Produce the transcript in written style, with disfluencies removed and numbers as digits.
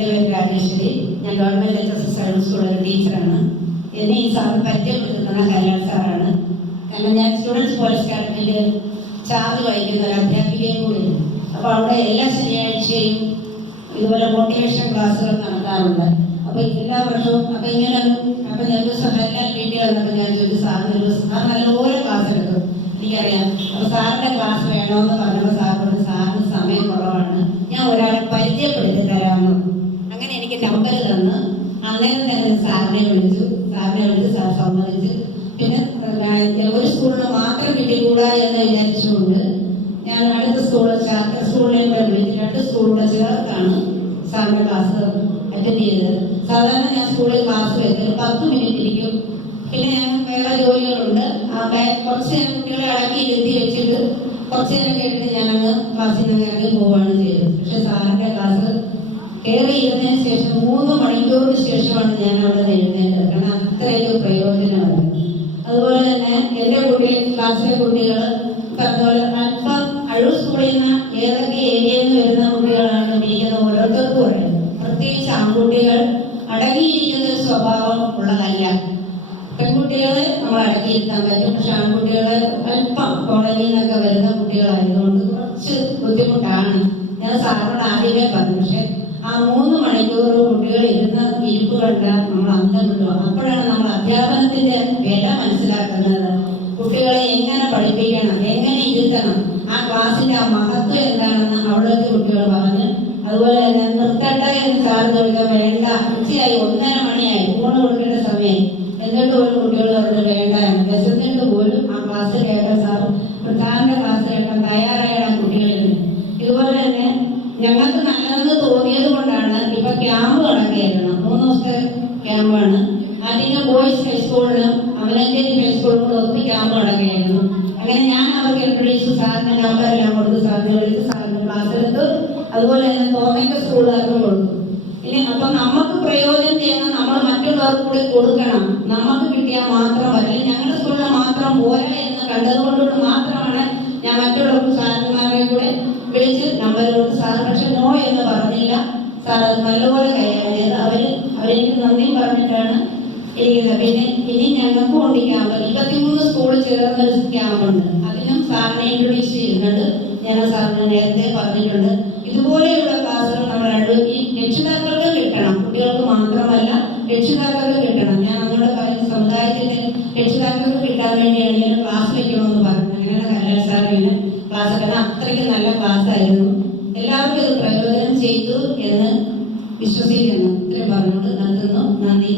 എൻ്റെ പേര് രാജേശ്വരി. ഞാൻ ഗവൺമെൻറ് HSS സർവീസ് സ്കൂളിലെ ടീച്ചറാണ്. എന്നെ ഈ സാറ് പരിചയപ്പെടുത്തുന്ന കല്യാൺ സാറാണ്. കാരണം ഞാൻ സ്റ്റുഡൻസ് പോലീസ് അക്കാഡമിയിൽ ചാർജ് വഹിക്കുന്ന ഒരു അധ്യാപികയും കൂടിയാണ്. അപ്പോൾ അവിടെ എല്ലാ ശനിയാഴ്ചയും ഇതുപോലെ മോട്ടിവേഷൻ ക്ലാസ്സുകൾ നടത്താറുണ്ട്. അപ്പോൾ എല്ലാ വർഷവും അപ്പോൾ ഇങ്ങനെ അപ്പോൾ ഞങ്ങൾക്ക് എല്ലാ വീട്ടിൽ വന്നപ്പോൾ ഞാൻ ചോദിച്ചു സാറിന് സാർ നല്ലപോലെ ക്ലാസ് എടുക്കും, എനിക്കറിയാം. അപ്പോൾ സാറിൻ്റെ ക്ലാസ് വേണമെന്ന് പറഞ്ഞപ്പോൾ സാറിനോട് സാറിന് സമയം കുറവാണ്, ഞാൻ ഒരാളെ പരിചയപ്പെടുത്തി തരാമെന്ന്. അങ്ങനെ എനിക്ക് നമ്പർ തന്ന് അന്നേരം തന്നെ സാറിനെ വിളിച്ചു സാർ സമ്മതിച്ചു. പിന്നെ ഒരു സ്കൂളിൽ മാത്രം കിട്ടിക്കൂടാ എന്ന് വിചാരിച്ചുകൊണ്ട് ഞാൻ അടുത്ത സ്കൂളിനെ കൂടെ വിളിച്ച് 2 സ്കൂളുടെ ചേർത്താണ് സാറിൻ്റെ ക്ലാസ് അറ്റൻഡ് ചെയ്തത്. സാധാരണ ഞാൻ സ്കൂളിൽ ക്ലാസ് വെച്ചത് 10 മിനിറ്റ് ഇരിക്കും. പിന്നെ ഞാൻ വേറെ ജോലികളുണ്ട്, കുറച്ച് നേരം കുട്ടികളെ അടക്കി ഇരുത്തി വെച്ചിട്ട് കുറച്ച് നേരം കേട്ടിട്ട് ഞാനങ്ങ് ക്ലാസ്സിൽ നിന്ന് ഇറങ്ങി പോവുകയാണ് ചെയ്തത്. പക്ഷെ സാറിൻ്റെ ക്ലാസ് കയറി ഇരുന്നതിന് ശേഷം 3 മണിക്കൂറിന് ശേഷമാണ് ഞാൻ അവിടെ നിന്ന് എഴുന്നേറ്റത്. കാരണം അത്രയൊക്കെ പ്രയോജനമാണ്. അതുപോലെ തന്നെ എൻ്റെ ക്ലാസ്സിലെ കുട്ടികൾ പറഞ്ഞതുപോലെ അല്പം അഴൂർ സ്കൂളിൽ നിന്ന് ഏതൊക്കെ ഏരിയയിൽ നിന്ന് വരുന്ന കുട്ടികളാണ് ഇരിക്കുന്ന ഓരോരുത്തർക്കും പറയുന്നത്. പ്രത്യേകിച്ച് ആൺകുട്ടികൾ അടങ്ങിയിരിക്കുന്ന ഒരു സ്വഭാവം ഉള്ളതല്ല. പെൺകുട്ടികൾ നമ്മൾ അടക്കിയിരുത്താൻ പറ്റും, പക്ഷെ ആൺകുട്ടികൾ അല്പം കോളനിയിൽ നിന്നൊക്കെ വരുന്ന കുട്ടികളായതുകൊണ്ട് കുറച്ച് ബുദ്ധിമുട്ടാണ്. ഞാൻ സാറിനോട് ആദ്യമേ പറഞ്ഞു. പക്ഷെ ആ 3 മണിക്കൂർ കുട്ടികൾ ഇരുന്ന ഇരിപ്പ് കണ്ടാൽ നമ്മൾ അന്തം വിടുക. അപ്പോഴാണ് നമ്മൾ അധ്യാപനത്തിന്റെ വില മനസ്സിലാക്കുന്നത്. കുട്ടികളെ എങ്ങനെ പഠിപ്പിക്കണം, എങ്ങനെ ഇരുത്തണം, ആ ക്ലാസ്സിന്റെ ആ മഹത്വം എന്താണെന്ന് അവിടുത്തെ കുട്ടികൾ പറഞ്ഞ്. അതുപോലെ തന്നെ നിർത്തട്ടെ എന്ന് സാർ ചോദിക്കാൻ വേണ്ട, ഉച്ചയായി 1:30 മണിയായി, ഊണ് കൊടുക്കേണ്ട സമയം, എന്നിട്ട് ഒരു കുട്ടികൾ പറഞ്ഞ് വേണ്ട, വിശന്നിട്ട് പോലും ആ ക്ലാസ് കേൾക്കാൻ സാർ സാറിന്റെ ക്ലാസ് കേൾക്കാൻ തയ്യാറായാണ് കുട്ടികളിൽ. ഇതുപോലെ തന്നെ ഞങ്ങൾക്ക് നല്ലതെന്ന് തോന്നിയത് കൊണ്ടാണ് ഇപ്പൊ ക്യാമ്പ് നടക്കുകയായിരുന്നു. 3 ദിവസത്തെ ക്യാമ്പാണ്. അതിന് ബോയ്സ് ഹൈസ്കൂളിനും അമലഞ്ചേരി ഹൈസ്കൂളിനും കൂടെ ഒത്തിരി ക്യാമ്പ് നടക്കുകയായിരുന്നു. അങ്ങനെ ഞാൻ അവർക്ക് ഇൻട്രൊഡ്യൂസ് സാറിന് നമ്പറെല്ലാം കൊടുത്ത് സാറിന് വിളിച്ച് സാറിന് ക്ലാസ് എടുത്തു. അതുപോലെ തന്നെ തോന്നയ്ക്ക സ്കൂളുകാർക്കും കൊടുത്തു. ഇനി അപ്പൊ നമുക്ക് പ്രയോജനം ചെയ്യുന്ന നമ്മൾ മറ്റുള്ളവർക്ക് കൂടി കൊടുക്കണം. നമുക്ക് കിട്ടിയാൽ മാത്രം അല്ലെങ്കിൽ ഞങ്ങളുടെ സ്കൂളിൽ മാത്രം പോരാ എന്ന് കണ്ടതുകൊണ്ട് മാത്രമാണ് ഞാൻ മറ്റുള്ളവർക്ക് സാറന്മാരെ കൂടെ വിളിച്ച് നമ്പർ കൊടുത്ത്. സാർ പക്ഷെ നോ എന്ന് പറഞ്ഞില്ല. സാർ അത് നല്ലപോലെ കൈകാര്യം ചെയ്ത് അവരെനിക്ക് നന്ദിയും പറഞ്ഞിട്ടാണ് ഇരിക്കുന്നത്. പിന്നെ ഇനി ഞങ്ങൾക്ക് കൊണ്ട് ക്യാമ്പ് 23 സ്കൂൾ ചേർന്നൊരു ക്യാമ്പുണ്ട്. അതിനും സാറിനെ ഇൻട്രൊഡ്യൂസ് ചെയ്യുന്നുണ്ട്. ഞാൻ സാറിന് നേരത്തെ പറഞ്ഞിട്ടുണ്ട്. ഇതുപോലെയുള്ള ക്ലാസ്സുകൾ നമ്മൾ ഈ രക്ഷിതാക്കൾക്ക് കിട്ടണം, കുട്ടികൾക്ക് മാത്രമല്ല രക്ഷിതാക്കൾക്ക് കിട്ടണം. ഞാൻ നമ്മളോട് പറയുന്ന സമുദായത്തിന്റെ രക്ഷിതാക്കൾക്ക് കിട്ടാൻ വേണ്ടിയാണ് ഇങ്ങനെ ക്ലാസ് വെക്കണമെന്ന് പറഞ്ഞത്. അങ്ങനെയാണ് കല്യാൺ സാർ ഇങ്ങനെ ക്ലാസ് ഒക്കെ അത്രയ്ക്ക് നല്ല ക്ലാസ് ആയിരുന്നു. എല്ലാവർക്കും ഇത് പ്രയോജനം ചെയ്തു എന്ന് വിശ്വസിക്കുന്നു. ഇത്രയും പറഞ്ഞുകൊണ്ട് നിർത്തുന്നു. നന്ദി.